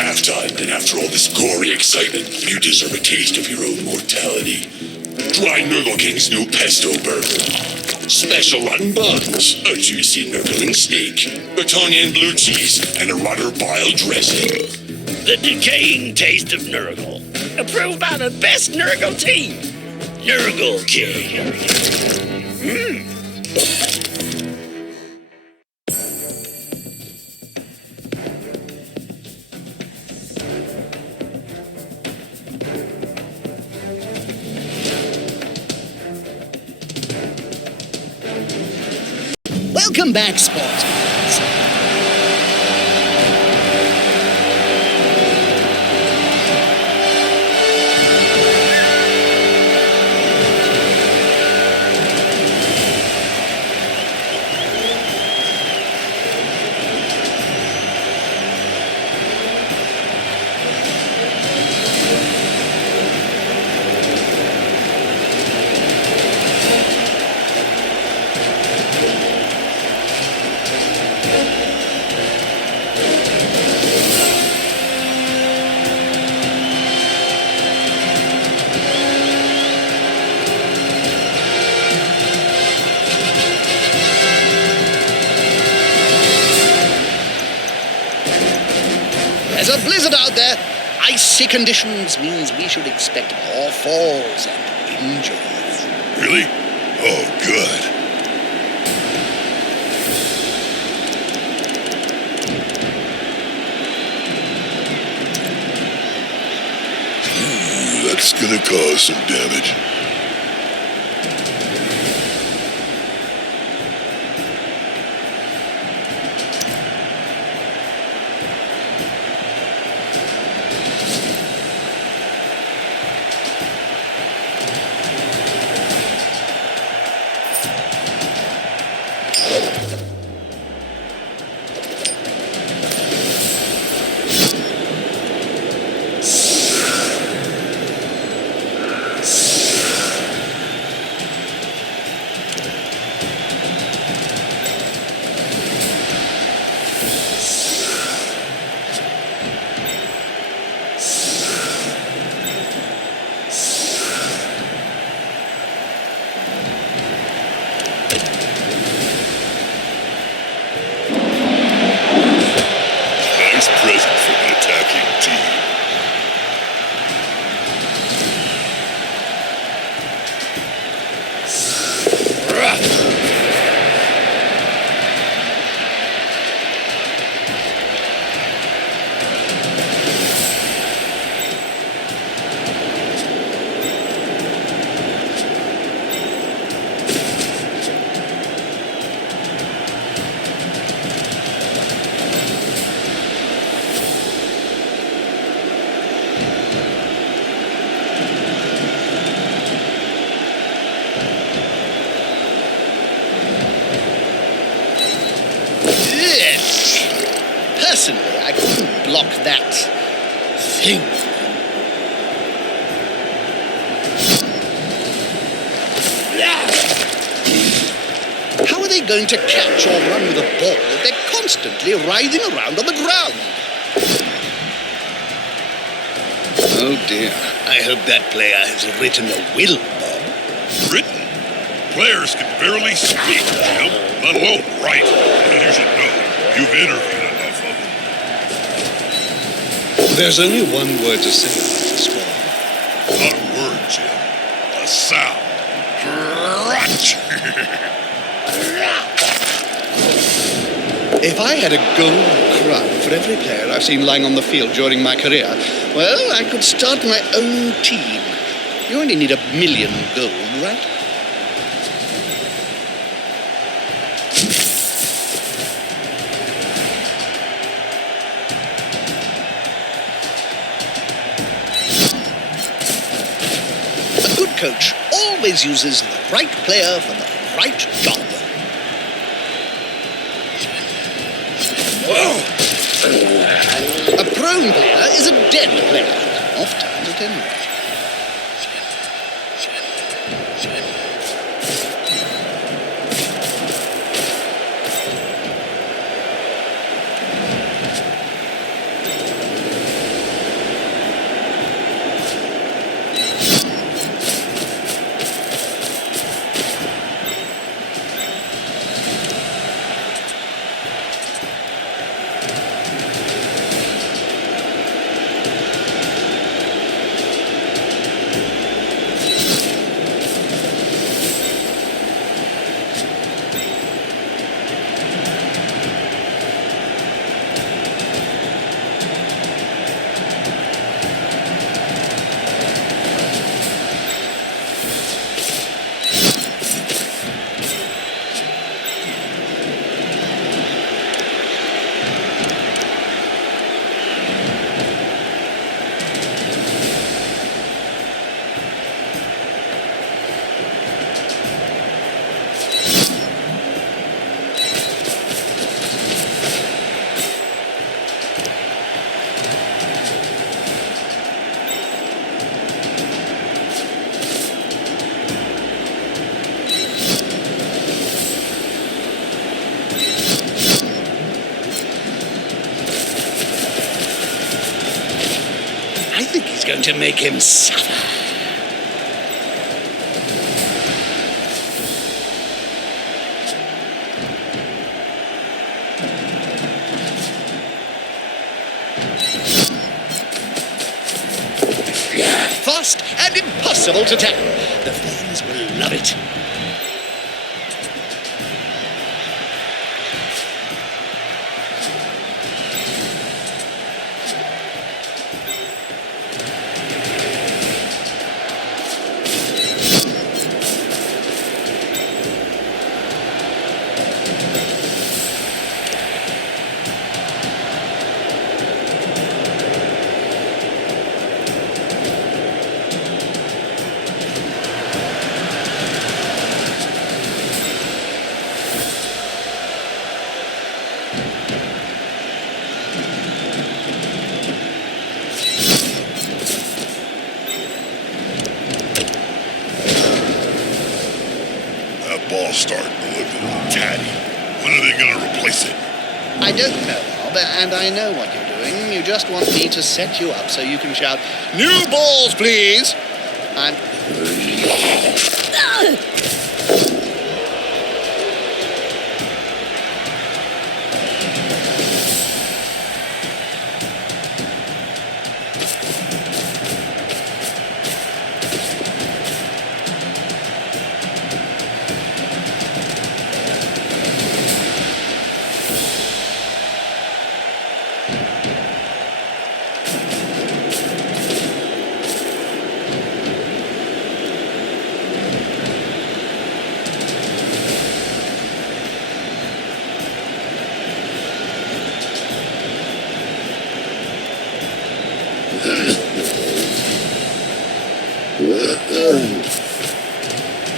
halftime, and after all this gory excitement, you deserve a taste of your own mortality. Try Nurgle King's new pesto burger. Special rotten buns, a juicy nurgling steak, Battonian blue cheese, and a rotter bile dressing. The decaying taste of Nurgle. Approved by the best Nurgle team. Nurgle King. Welcome back, sports fans. There's a blizzard out there. Icy conditions means we should expect more falls and injuries. Really? Oh, good. That's gonna cause some damage. Personally, I couldn't block that thing. How are they going to catch or run with a ball if they're constantly writhing around on the ground? Oh dear, I hope that player has written a will, Bob. Written? Players can barely speak, Jim, let alone write. And you should know, you've interviewed enough of them. There's only one word to say about this one. Not a word, Jim. A sound. Crunch! If I had a gold crown for every player I've seen lying on the field during my career, well, I could start my own team. You only need 1 million gold, right? A good coach always uses the right player for the right job. A prone player is a dead player, oft-times at any rate. to make him suffer. Fast and impossible to tackle. The fans will love it. Ball's starting to look a little tatty. When are they going to replace it? I don't know, Bob, and I know what you're doing. You just want me to set you up so you can shout, "New balls, please!" I'm...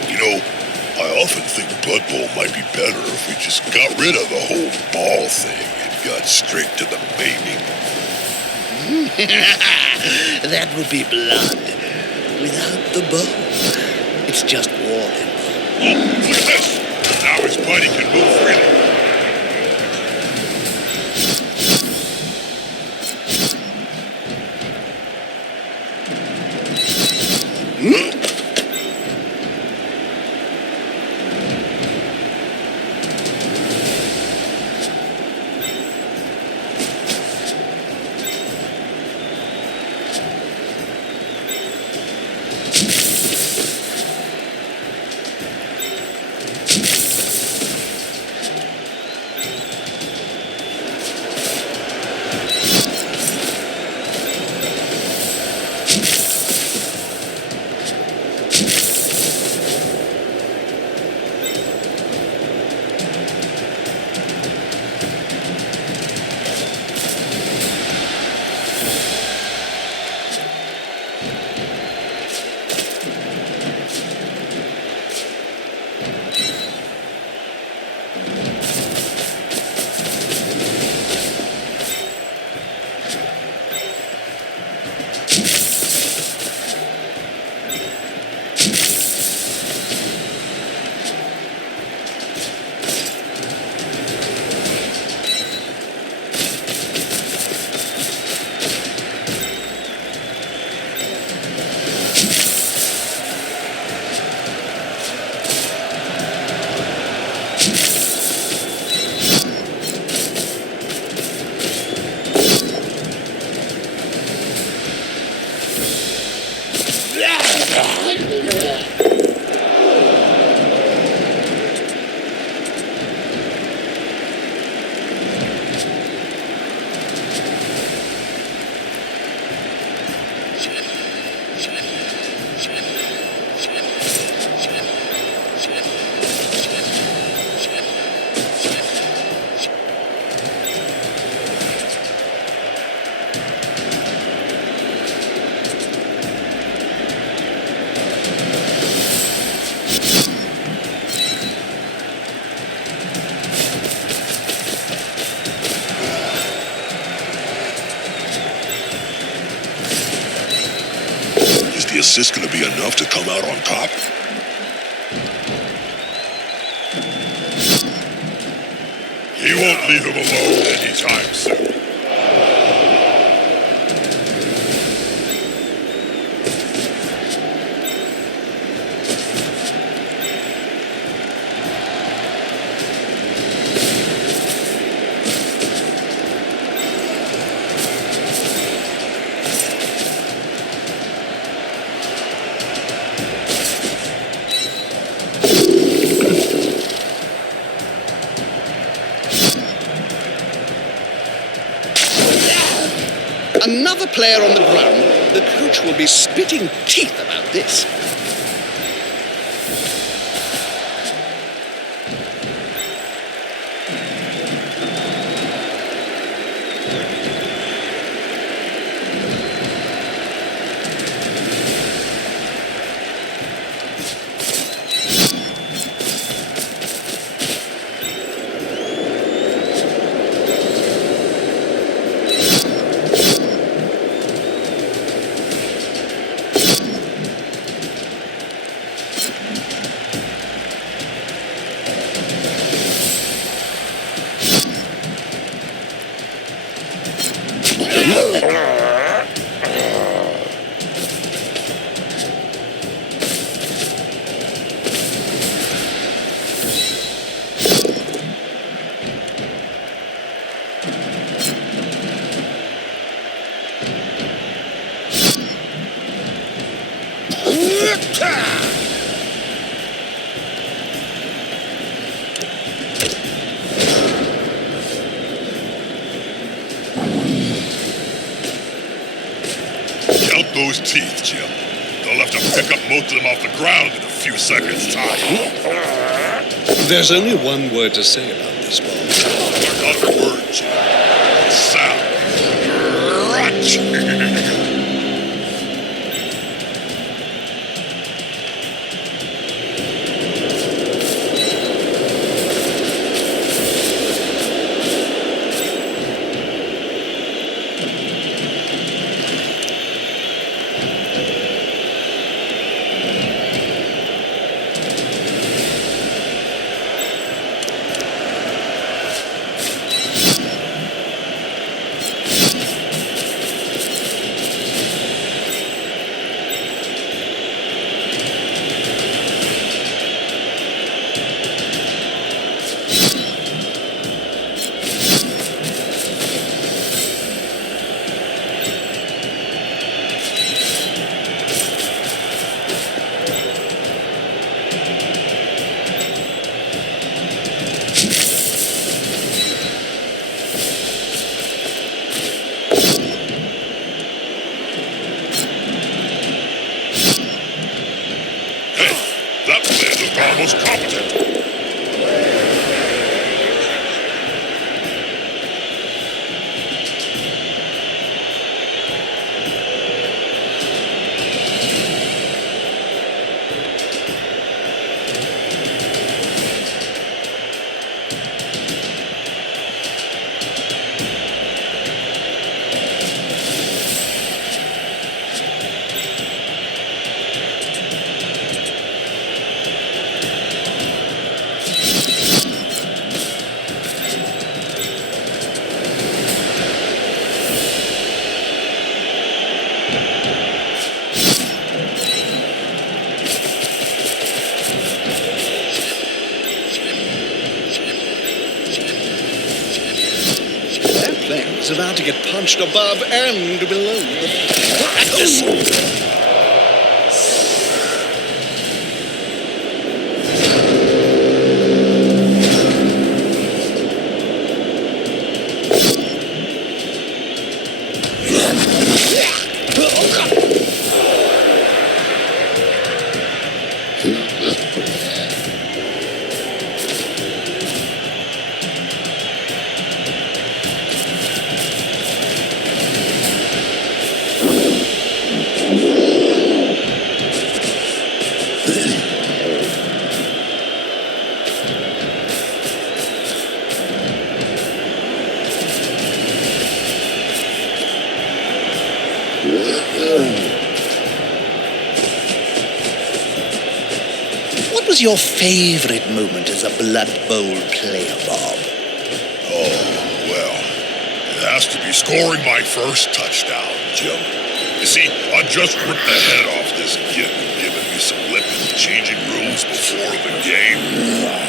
You know, I often think Blood Bowl might be better if we just got rid of the whole ball thing and got straight to the maiming. That would be blood without the bone. It's just war. Oh, look at this! Now his body can move freely. Is this going to be enough to come out on top? He won't leave him alone anytime soon. Another player on the ground. The coach will be spitting teeth about this. Count those teeth, Jim. They'll have to pick up most of them off the ground in a few seconds' time. There's only one word to say about this, Bob. Not a word, Jim. Sound. Crunch. That player looked almost competent. Is about to get punched above and below the practice. What was your favorite moment as a Blood Bowl player, Bob? Oh, well, it has to be scoring my first touchdown, Jim. You see, I just ripped the head off this kid who giving me some lip in the changing rooms before the game.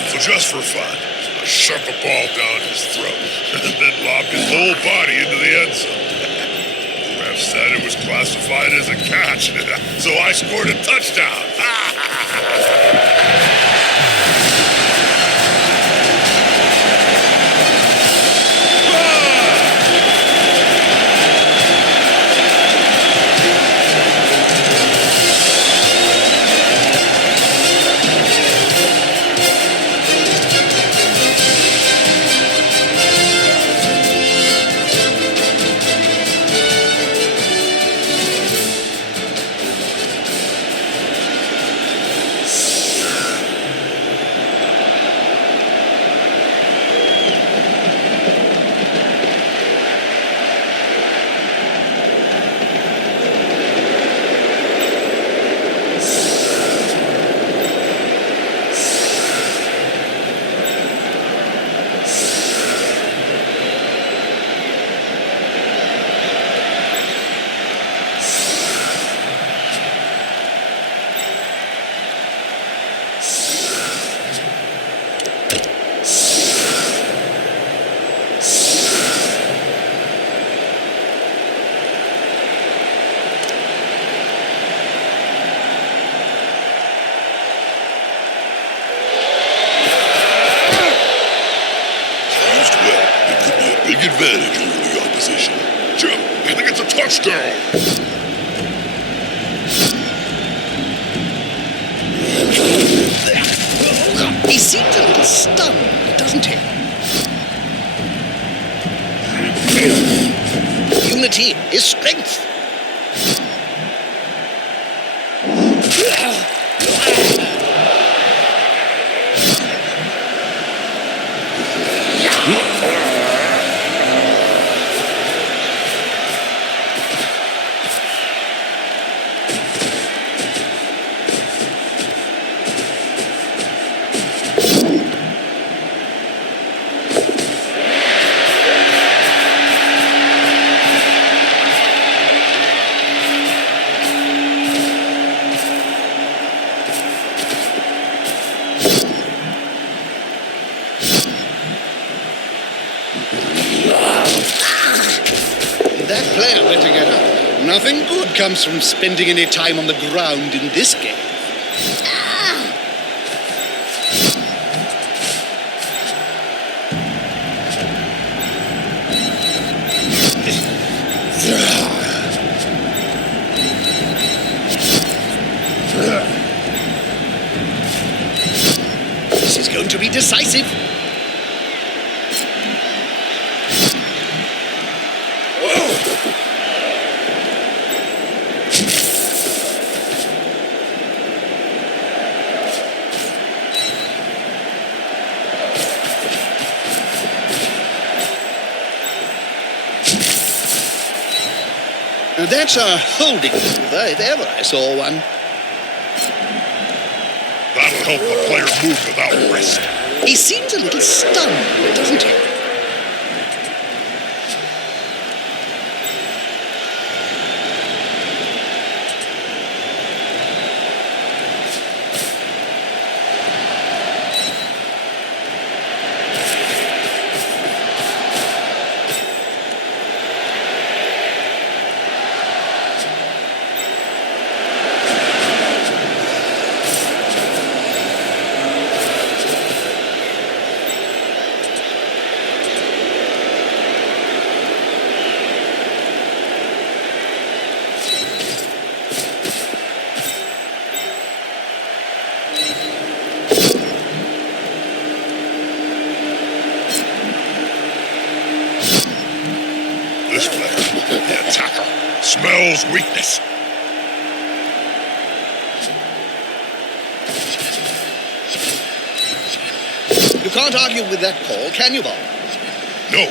So just for fun, I shoved the ball down his throat and then lobbed his whole body into the end zone. The ref said it was classified as a catch, so I scored a touchdown. advantage over the opposition. Jim, I think it's a touchdown. He seems a little stunned, doesn't he? Unity is strength. That player better get up. Nothing good comes from spending any time on the ground in this game. This is going to be decisive. Now that's a holding maneuver, if ever I saw one. That'll help the player move without risk. He seems a little stunned, doesn't he? This player, the attacker, smells weakness. You can't argue with that call, can you, Bob? No.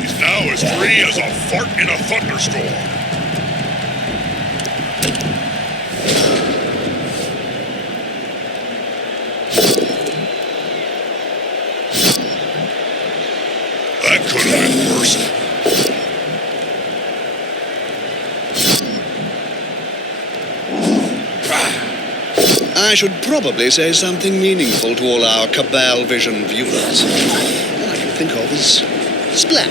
He's now as free as a fart in a thunderstorm. That could have been worse. I should probably say something meaningful to all our Cabal Vision viewers. All I can think of is splat.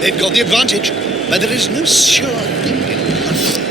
They've got the advantage, but there is no sure thing in control.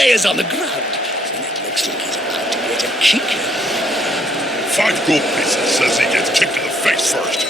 player's on the ground. And it looks like he's about to get a kick. 5 gold pieces says he gets kicked in the face first.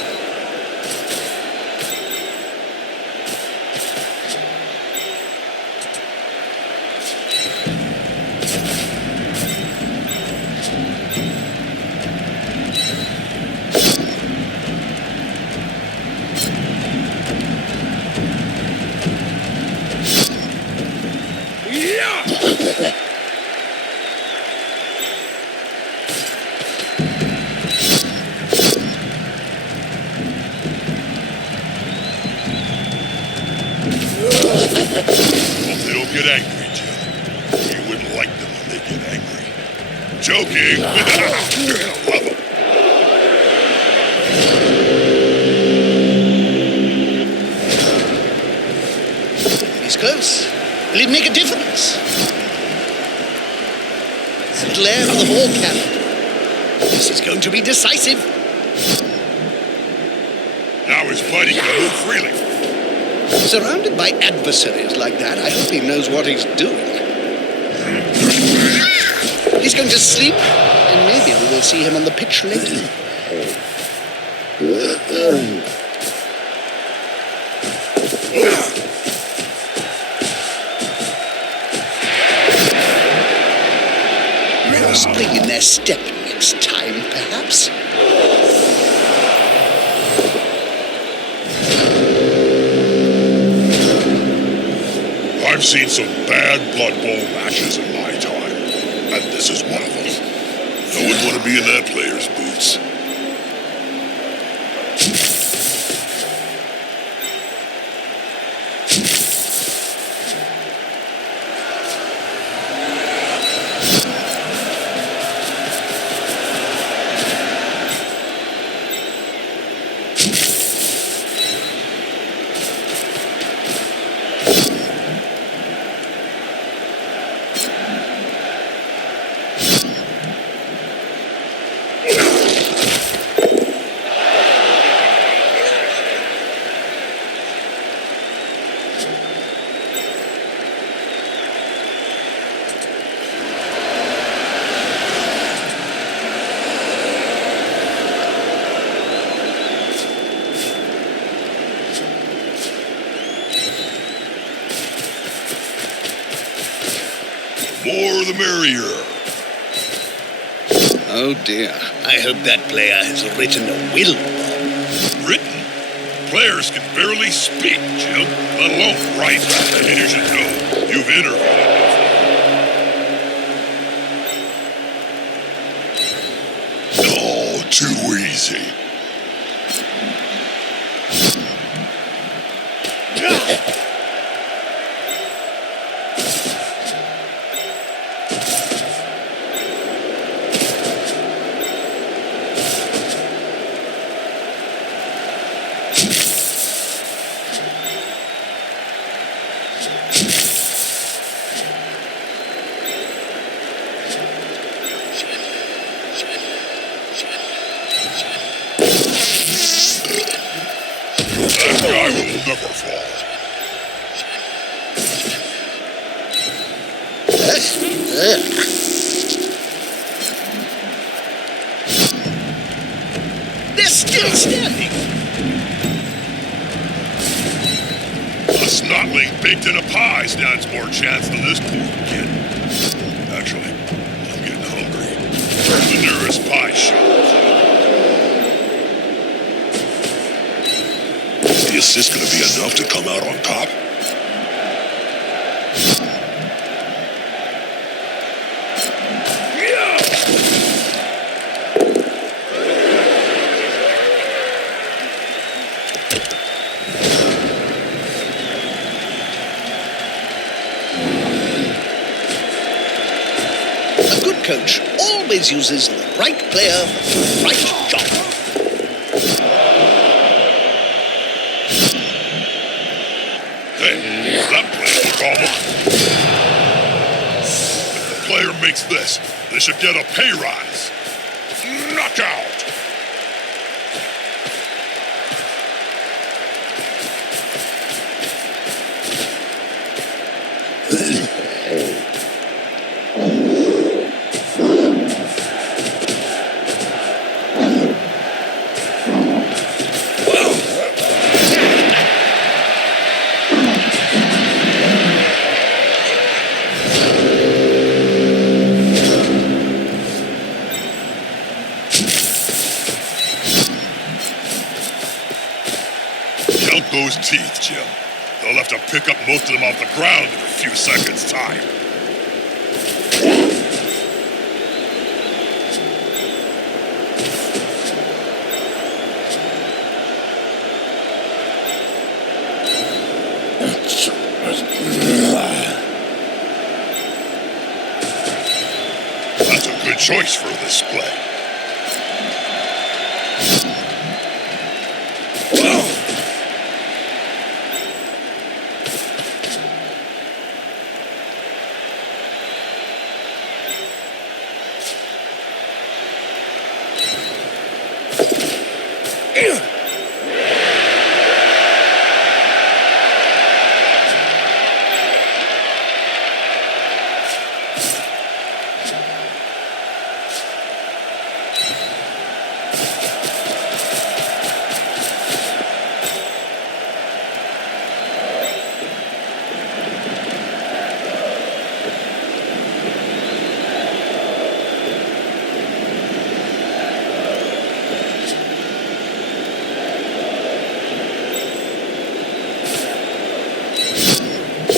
Hope they don't get angry, Jim. You wouldn't like them when they get angry. Joking. Love 'em. He's close. Will it make a difference? Little air of the ball cannon. This is going to be decisive. Now his body can move freely. Surrounded by adversaries like that, I hope he knows what he's doing. He's going to sleep, and maybe we will see him on the pitch later. Maybe spring in their step next time, perhaps. I've seen some bad Blood Bowl matches in my time, and this is one of them. No one want to be in that player's boots. More the merrier. Oh dear. I hope that player has written a will. Written? Players can barely speak, Jim, let alone write. And you should know, you've interviewed enough. Oh, too easy. That guy will never fall. They're still standing. A snotling baked in a pie stands more chance than this poor kid. Actually, I'm getting hungry. Where's the nearest pie shop? Is the assist going to be enough to come out on top? A good coach always uses the right player for the right job. Hey, that player look awful. If the player makes this, they should get a pay rise. Knockout! those teeth, Jim. They'll have to pick up most of them off the ground in a few seconds' time. That's a good choice for a display.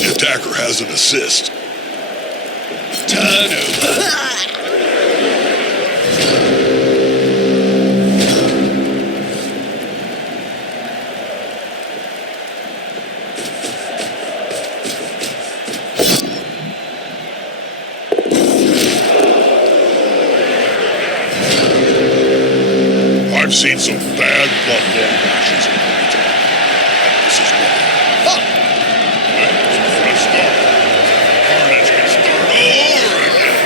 Attacker has an assist. Turnover. I've seen some bad blood bowl matches in my time, and this is one. Carnage can start all over again.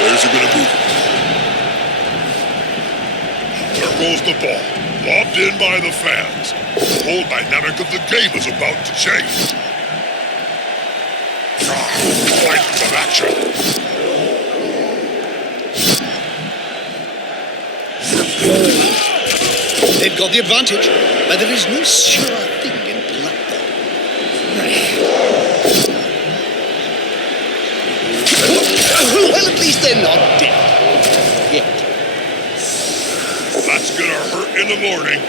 Where's it gonna be? There goes the ball, lobbed in by the fans. The whole dynamic of the game is about to change. Fight of action. They've got the advantage, but there is no sure thing in blood bowl. Well, at least they're not dead. Yet. That's gonna hurt in the morning.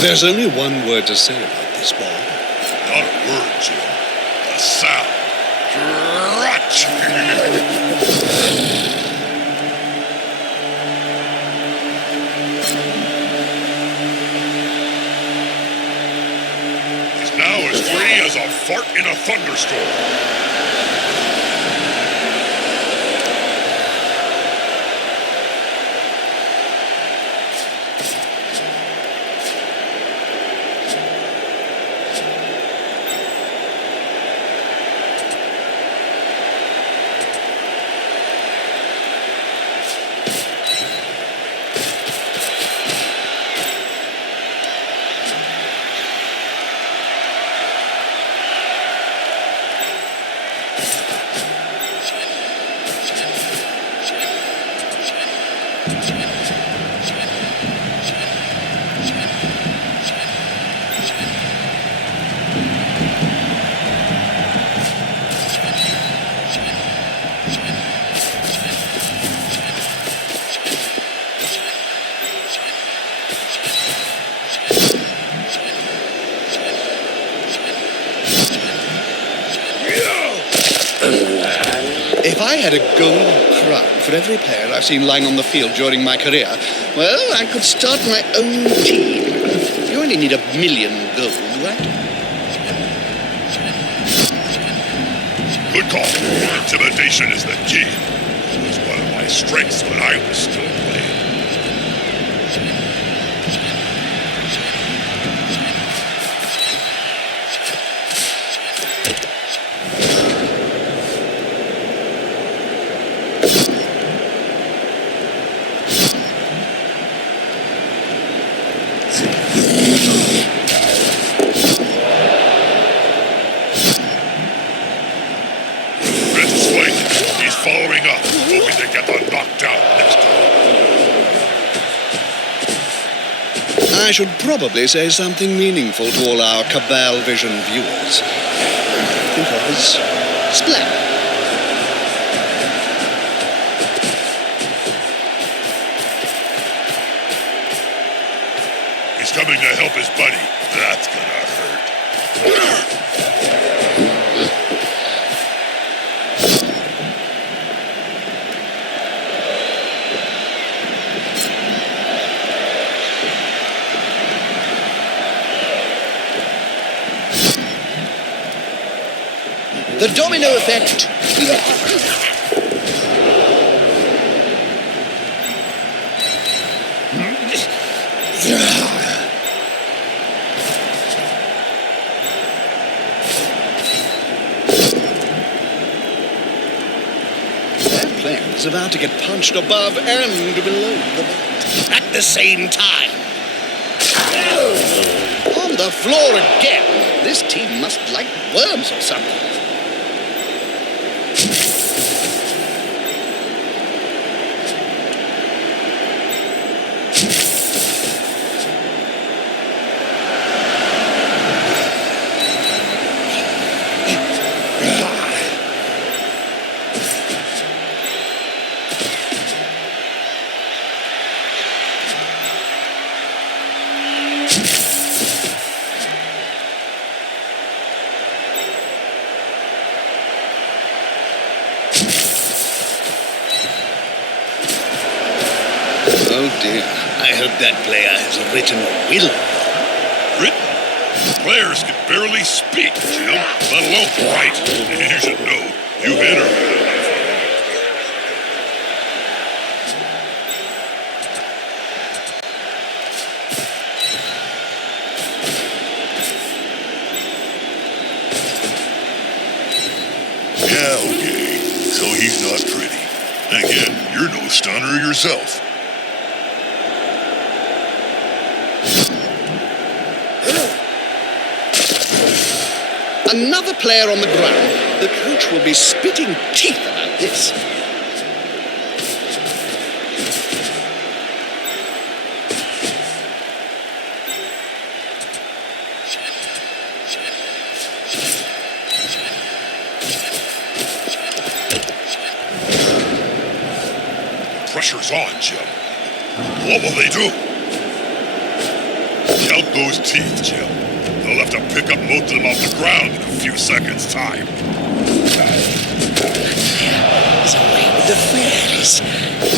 There's only one word to say about this ball. Not a word, Jim. A sound. Crutch. He's now as free as a fart in a thunderstorm. If I had a gold crown for every player I've seen lying on the field during my career, well, I could start my own team. You only need 1,000,000 gold, right? Good call. Intimidation is the key. It was one of my strengths when I was still playing. Following up, hoping to get the knockdown next time. I should probably say something meaningful to all our Cabal Vision viewers. Because splat. He's coming to help his buddy. That's gonna hurt. The domino effect. That player is about to get punched above and below the belt. At the same time. On the floor again. This team must like worms or something. Oh dear. I hope that player has a written will. Written? Players can barely speak, Jim, let alone write. You should know. You've entered. Yeah, okay. So he's not pretty. Again, you're no stunner yourself. Another player on the ground. The coach will be spitting teeth about this. Pressure's on, Jim. What will they do? Count those teeth, Jim. They'll have to pick up most of them off the ground in a few seconds' time. He's away with the fairies.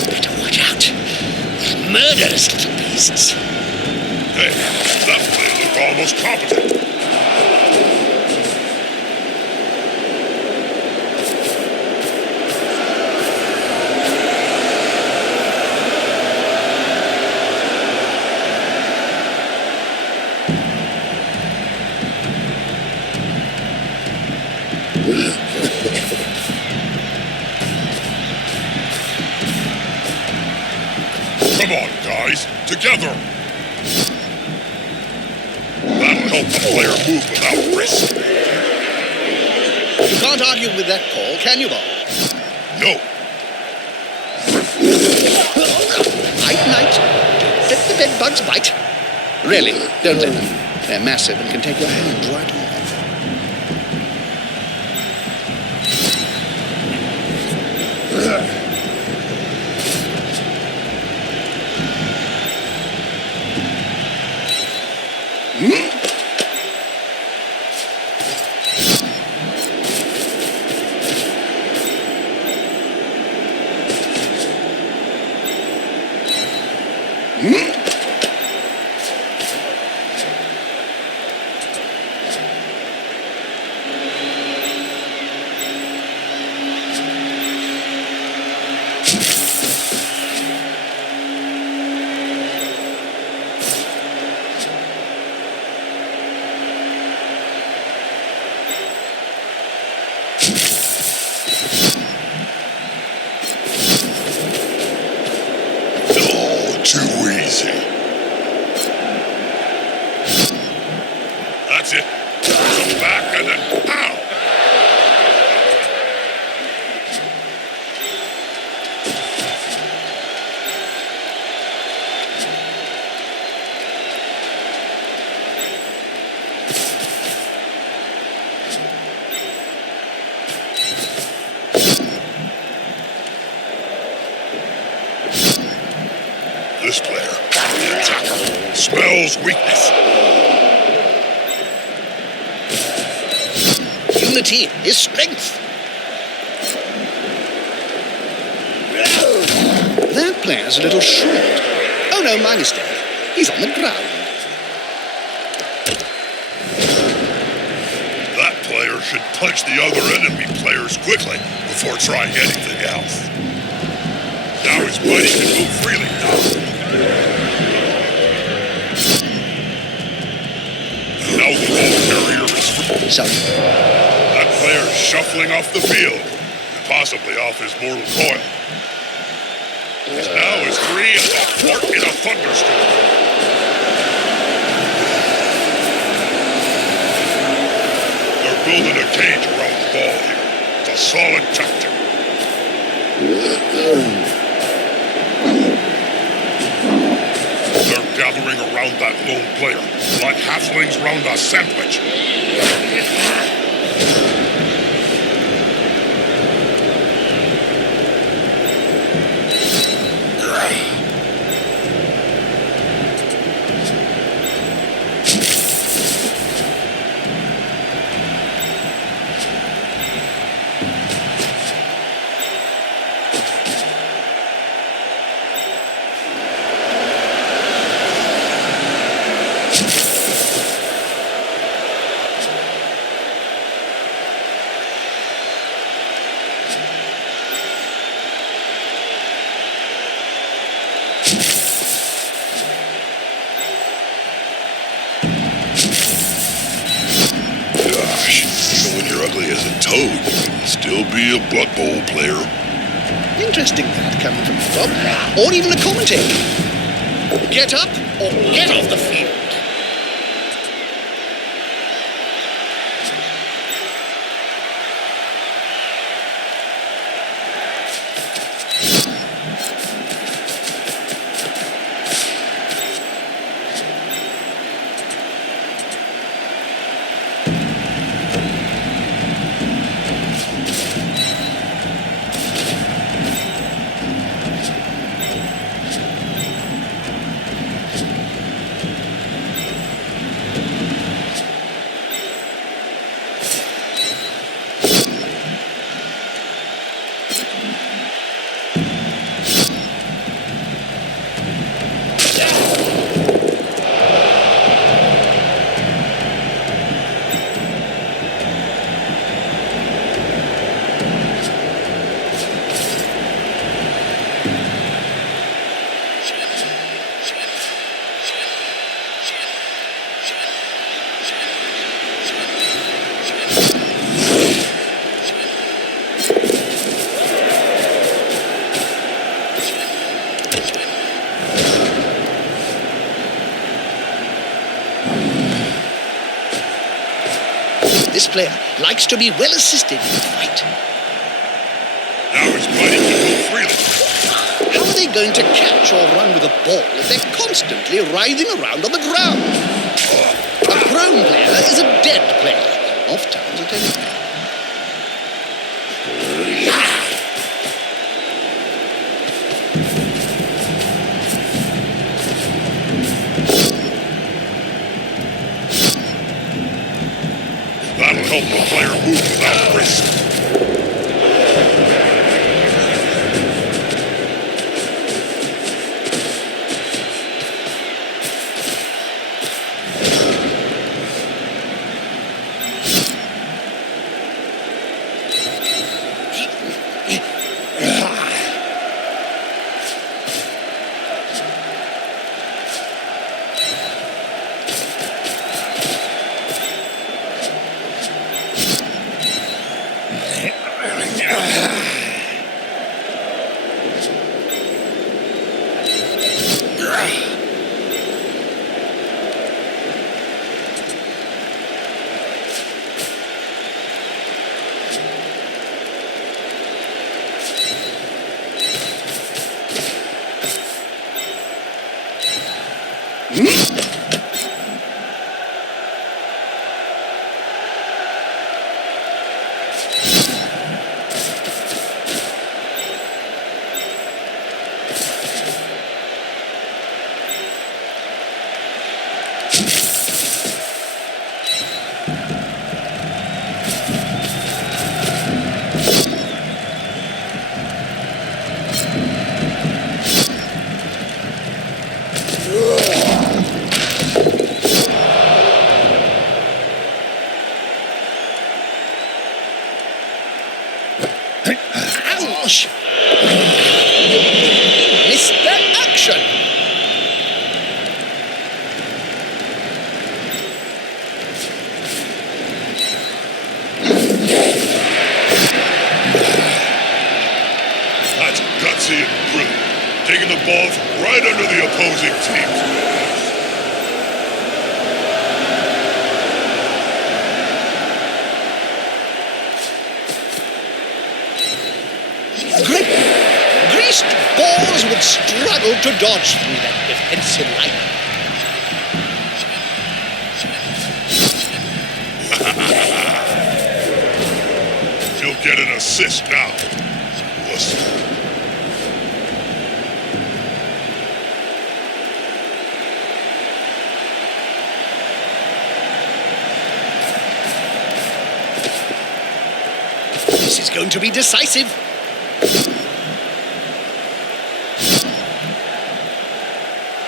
Better watch out. Murderous little beasts. Hey, that player looked almost competent. Come on, guys, together. That'll help the player move without risk. You can't argue with that call, can you, Bob? No. Night, night. Don't let the bed bugs bite. Really, don't let them. They're massive and can take your hand right off. back and then pow! This player, the attacker, smells weakness. Unity is strength. That player's a little short. Oh no, my mistake. He's on the ground. That player should punch the other enemy players quickly before trying anything else. Now his body can move freely now. Now the ball carrier is free. So, That player's shuffling off the field, and possibly off his mortal coil. He's now as free as a fart in a thunderstorm. They're building a cage around the ball here. It's a solid tactic. They're gathering around that lone player, like halflings round a sandwich. Toad can still be a Blood Bowl player. interesting that coming from Bob, or even a commentator. Get up or get off the field. This player likes to be well assisted in the fight. Now his body can move freely. How are they going to catch or run with a ball if they're constantly writhing around on the ground? A prone player is a dead player, off times at any time. That'll help the player move without risk. Ouch! Mr. Action! That's gutsy and brilliant. Taking the ball from right under the opposing team's nose. Greased balls would struggle to dodge through that defensive line. He'll get an assist now. Listen. This is going to be decisive.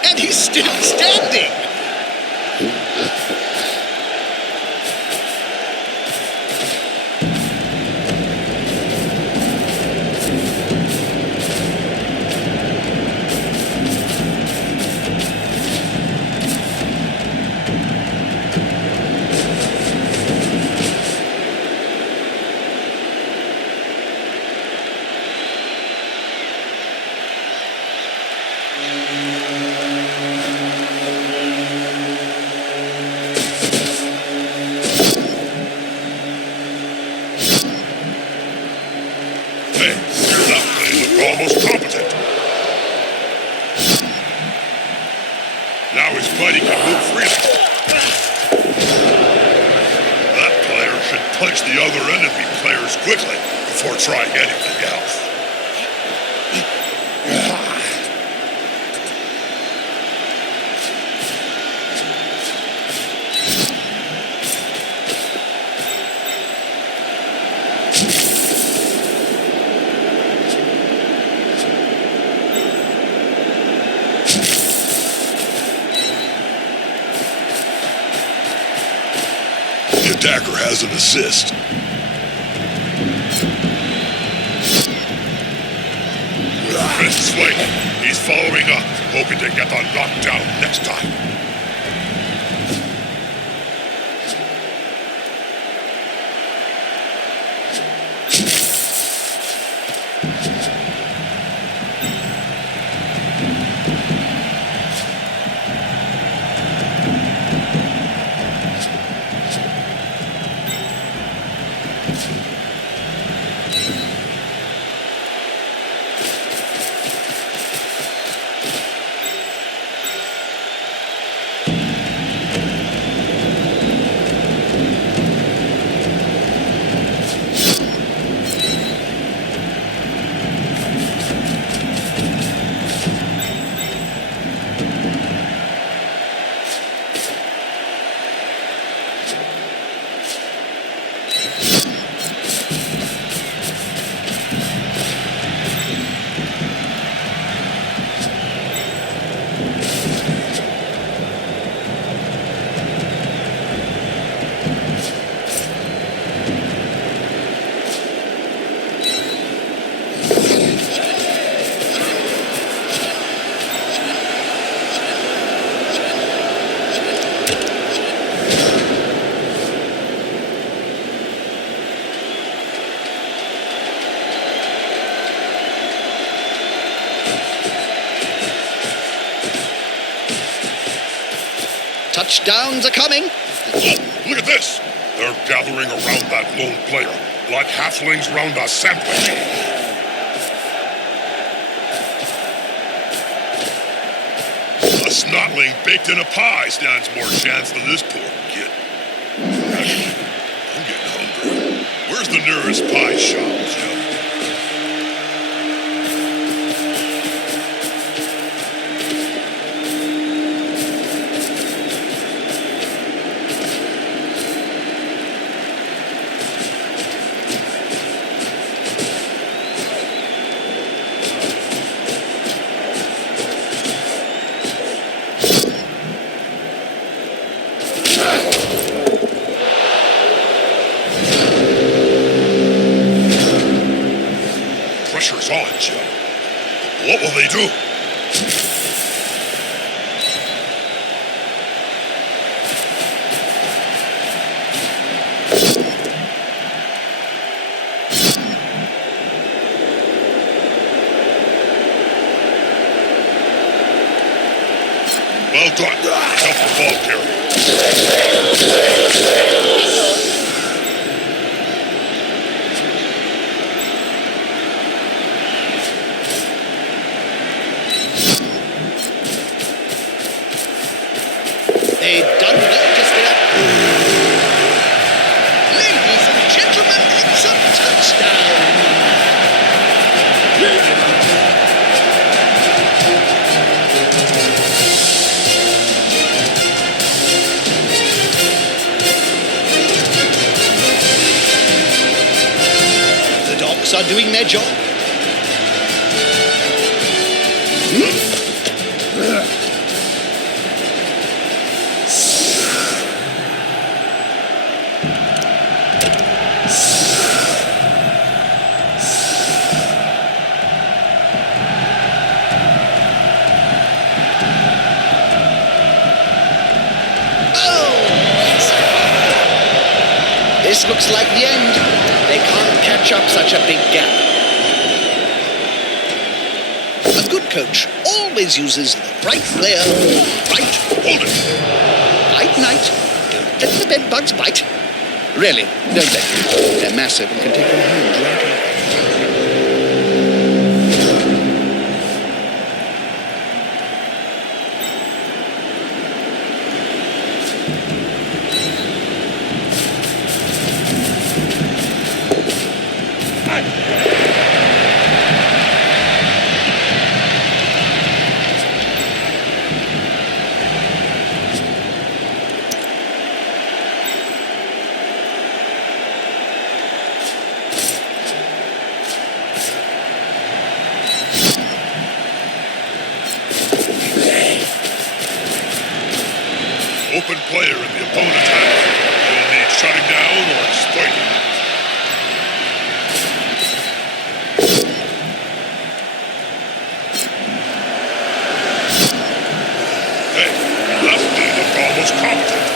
And he's still standing. Hey, you're not playing look almost competent. Now his buddy can move freely. That player should punch the other enemy players quickly before trying anything else. The attacker has an assist. Missed swing. He's following up, hoping to get the knockdown next time. Touchdowns are coming. Look at this. They're gathering around that lone player, like halflings round a sandwich. A snotling baked in a pie stands more chance than this poor kid. Actually, I'm getting hungry. Where's the nearest pie shop, Joe? Pressure's on, Joe. What will they do? Well done. Help the ball carrier. They done well just there. Ladies and gentlemen, it's a touchdown. The Dogs are doing their job. This looks like the end. They can't catch up such a big gap. A good coach always uses the right player, right order. Night, night. Don't let the bed bugs bite. Really, don't let them. They're massive and can take your hand right off. Open player in the opponent's half. Will need shutting down or exploiting. Hey, left guy looked almost competent.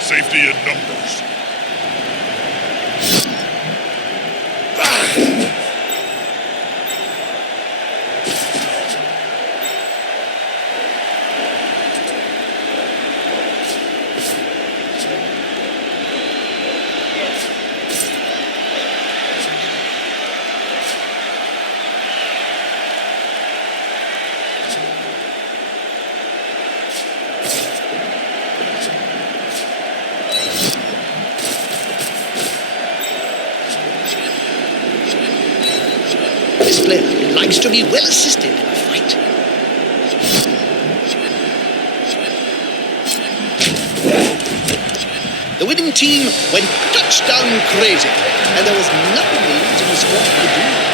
Safety in numbers. This player likes to be well assisted in a fight. The winning team went touchdown crazy, and there was nothing the Indian squad could do.